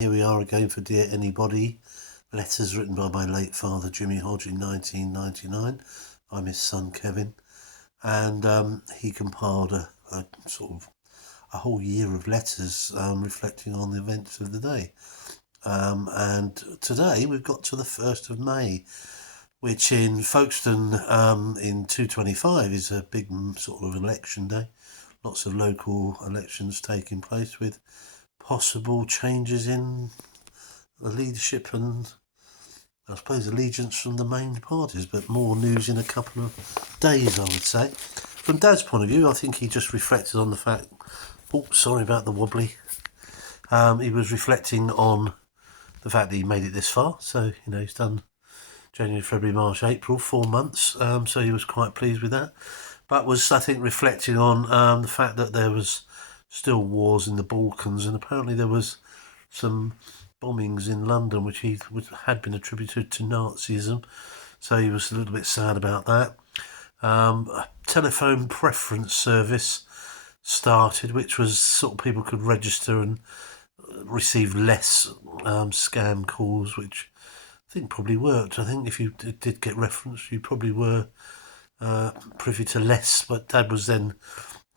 Here we are again for Dear Anybody. Letters written by my late father, Jimmy Hodge, in 1999 by his son, Kevin. And he compiled a whole year of letters reflecting on the events of the day. And today we've got to the 1st of May, which in Folkestone in 225 is a big sort of election day. Lots of local elections taking place with possible changes in the leadership and I suppose allegiance from the main parties, but more news in a couple of days, I would say. From Dad's point of view, I think he just reflected on the fact, sorry about the wobbly. He was reflecting on the fact that he made it this far. So, he's done January, February, March, April, 4 months. So he was quite pleased with that. But was, I think, reflecting on the fact that there was still wars in the Balkans, and apparently there was some bombings in London which had been attributed to Nazism, so he was a little bit sad about that. A telephone preference service started, which was sort of people could register and receive less scam calls, which I think probably worked. I think if you did get reference, you probably were privy to less, but Dad was then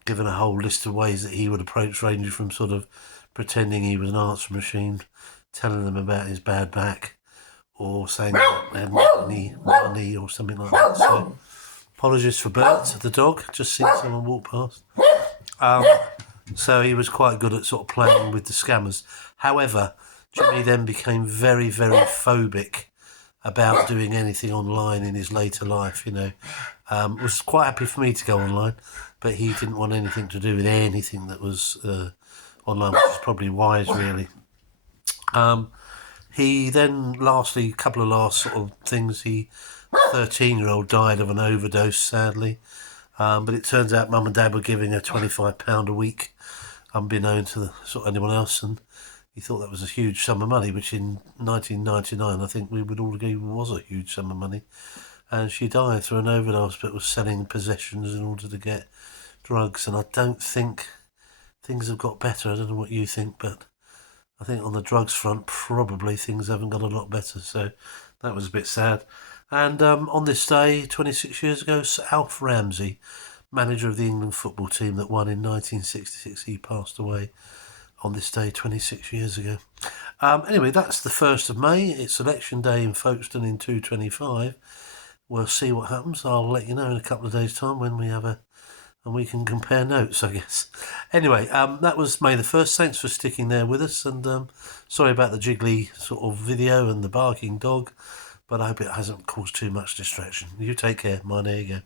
given a whole list of ways that he would approach, ranging from sort of pretending he was an answer machine, telling them about his bad back, or saying that they had money or something like that. So, apologies for Bert, the dog, just seen someone walk past. So he was quite good at sort of playing with the scammers. However, Jimmy then became very, very phobic about doing anything online in his later life, was quite happy for me to go online, but he didn't want anything to do with anything that was online, which is probably wise, really. He then, lastly, a couple of last sort of things, a 13-year-old died of an overdose, sadly, but it turns out Mum and Dad were giving her £25 a week, unbeknown to sort of anyone else, and he thought that was a huge sum of money, which in 1999 I think we would all agree was a huge sum of money. And she died through an overdose, but was selling possessions in order to get drugs. And I don't think things have got better. I don't know what you think, but I think on the drugs front, probably things haven't got a lot better. So that was a bit sad. And on this day, 26 years ago, Sir Alf Ramsey, manager of the England football team that won in 1966, he passed away on this day 26 years ago. Anyway, that's the 1st of May. It's election day in Folkestone in 225. We'll see what happens. I'll let you know in a couple of days' time when we have and we can compare notes, I guess. Anyway, that was May the 1st. Thanks for sticking there with us, and sorry about the jiggly sort of video and the barking dog, but I hope it hasn't caused too much distraction. You take care. Mine, there you go.